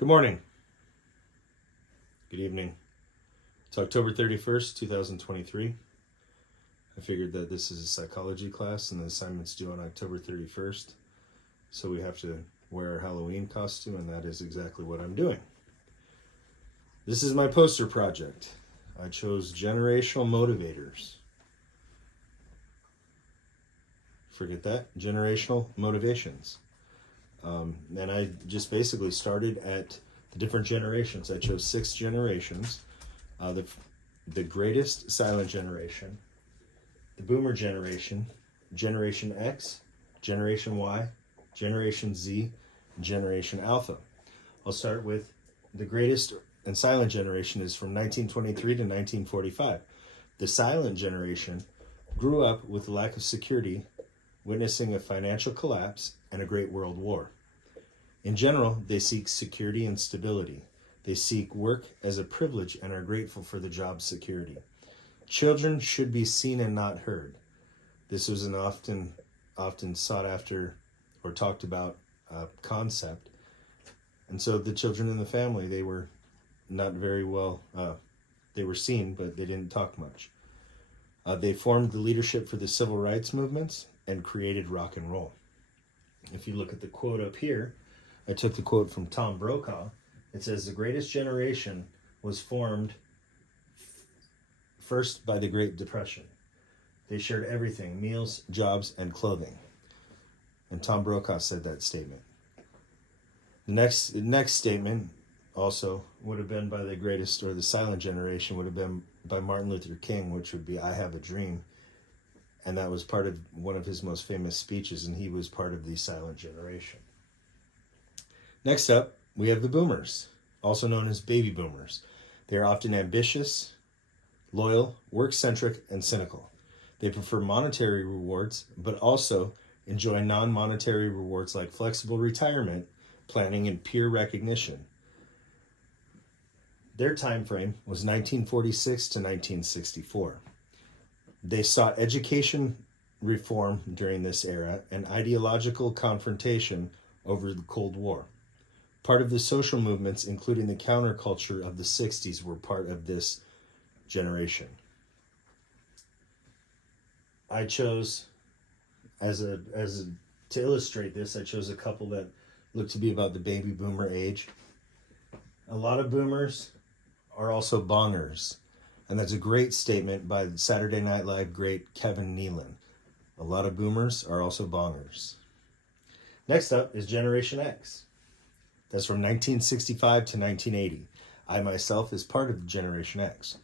Good morning. Good evening. It's October 31st, 2023. I figured that this is a psychology class and the assignment's due on October 31st. So we have to wear our Halloween costume, and that is exactly what I'm doing. This is my poster project. I chose generational motivators. Forget that. Generational motivations. And I just basically started at the different generations. I chose 6 generations. The greatest silent generation, the boomer generation, Generation X, Generation Y, Generation Z, and Generation Alpha. I'll start with the greatest and silent generation is from 1923 to 1945. The silent generation grew up with a lack of security, witnessing a financial collapse and a great world war. In general, they seek security and stability. They seek work as a privilege and are grateful for the job security. Children should be seen and not heard. This was an often sought after or talked about concept. And so the children in the family, they were not very well, they were seen, but they didn't talk much. They formed the leadership for the civil rights movements and created rock and roll. If you look at the quote up here, I took the quote from Tom Brokaw. It says, "The greatest generation was formed first by the Great Depression. They shared everything, meals, jobs, and clothing." And Tom Brokaw said that statement. The next statement also would have been by the greatest, or the silent generation, would have been by Martin Luther King, which would be, "I have a dream." And that was part of one of his most famous speeches, and he was part of the silent generation. Next up, we have the boomers, also known as baby boomers. They are often ambitious, loyal, work-centric, and cynical. They prefer monetary rewards, but also enjoy non-monetary rewards like flexible retirement, planning, and peer recognition. Their time frame was 1946 to 1964. They sought education reform during this era and ideological confrontation over the Cold War. Part of the social movements, including the counterculture of the 60s, were part of this generation. I chose, to illustrate this, I chose a couple that look to be about the baby boomer age. A lot of boomers are also bongers, and that's a great statement by Saturday Night Live great Kevin Nealon. A lot of boomers are also bongers. Next up is Generation X. That's from 1965 to 1980. I myself is part of Generation X.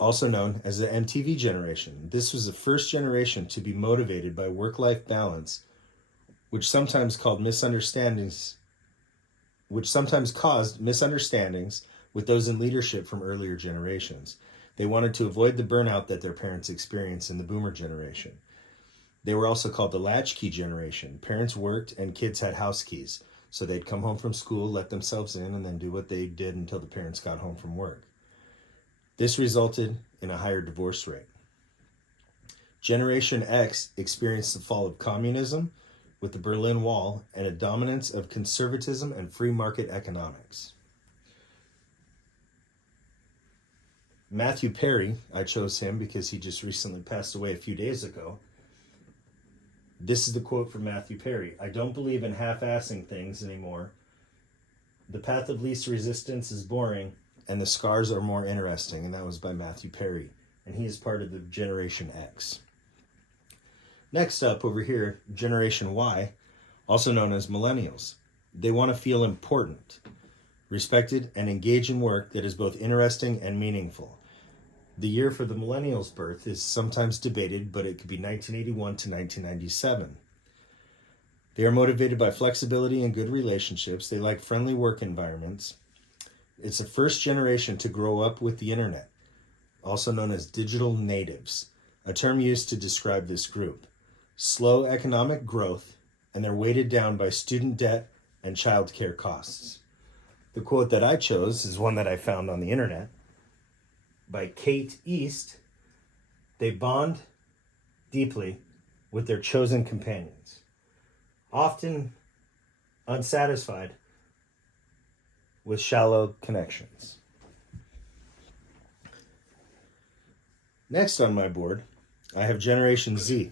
Also known as the MTV generation. This was the first generation to be motivated by work-life balance, which sometimes caused misunderstandings with those in leadership from earlier generations. They wanted to avoid the burnout that their parents experienced in the boomer generation. They were also called the latchkey generation. Parents worked and kids had house keys. So they'd come home from school, let themselves in, and then do what they did until the parents got home from work. This resulted in a higher divorce rate. Generation X experienced the fall of communism with the Berlin Wall and a dominance of conservatism and free market economics. Matthew Perry, I chose him because he just recently passed away a few days ago. This is the quote from Matthew Perry. "I don't believe in half-assing things anymore. The path of least resistance is boring, and the scars are more interesting." And that was by Matthew Perry. And he is part of the Generation X. Next up over here, Generation Y, also known as Millennials. They want to feel important, respected, and engage in work that is both interesting and meaningful. The year for the Millennials' birth is sometimes debated, but it could be 1981 to 1997. They are motivated by flexibility and good relationships. They like friendly work environments. It's the first generation to grow up with the internet, also known as digital natives, a term used to describe this group. Slow economic growth, and they're weighted down by student debt and childcare costs. The quote that I chose is one that I found on the internet by Kate East. "They bond deeply with their chosen companions. Often unsatisfied with shallow connections. Next on my board, I have Generation Z.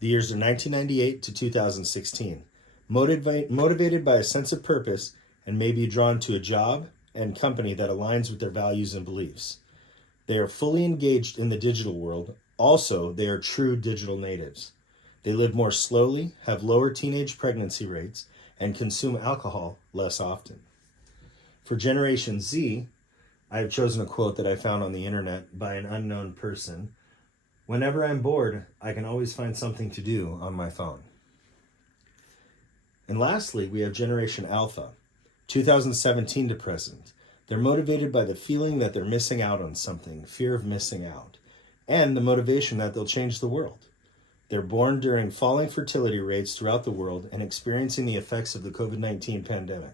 The years are 1998 to 2016. Motivated by a sense of purpose and may be drawn to a job and company that aligns with their values and beliefs. They are fully engaged in the digital world. Also, they are true digital natives. They live more slowly, have lower teenage pregnancy rates, and consume alcohol less often. For Generation Z, I have chosen a quote that I found on the internet by an unknown person. Whenever I'm bored, I can always find something to do on my phone. And lastly, we have Generation Alpha, 2017 to present. They're motivated by the feeling that they're missing out on something, fear of missing out, and the motivation that they'll change the world. They're born during falling fertility rates throughout the world and experiencing the effects of the COVID-19 pandemic.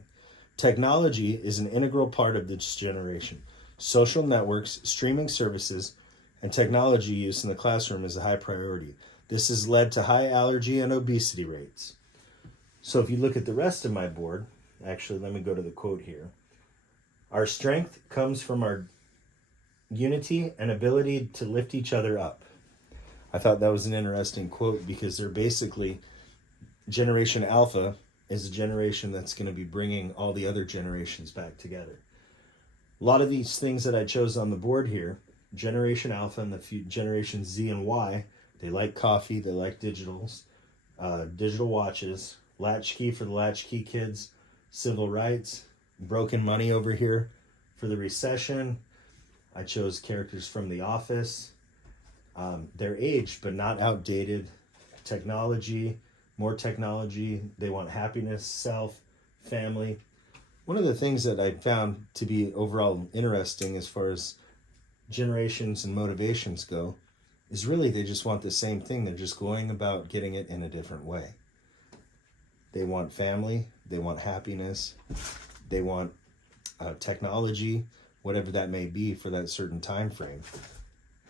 Technology is an integral part of this generation. Social networks, streaming services, and technology use in the classroom is a high priority. This has led to high allergy and obesity rates. So if you look at the rest of my board, actually, let me go to the quote here. Our strength comes from our unity and ability to lift each other up. I thought that was an interesting quote because they're basically, Generation Alpha is a generation that's going to be bringing all the other generations back together. A lot of these things that I chose on the board here, Generation Alpha and the few Generation Z and Y, they like coffee, they like digitals, digital watches, latchkey for the latchkey kids, civil rights, broken money over here for the recession. I chose characters from The Office. They're aged but not outdated. Technology, more technology. They want happiness, self, family. One of the things that I found to be overall interesting as far as generations and motivations go is really they just want the same thing. They're just going about getting it in a different way. They want family. They want happiness. They want technology, whatever that may be for that certain time frame.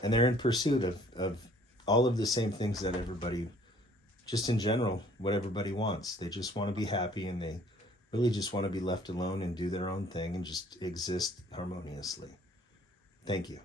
And they're in pursuit of all of the same things that everybody, just in general, what everybody wants. They just want to be happy, and they really just want to be left alone and do their own thing and just exist harmoniously. Thank you.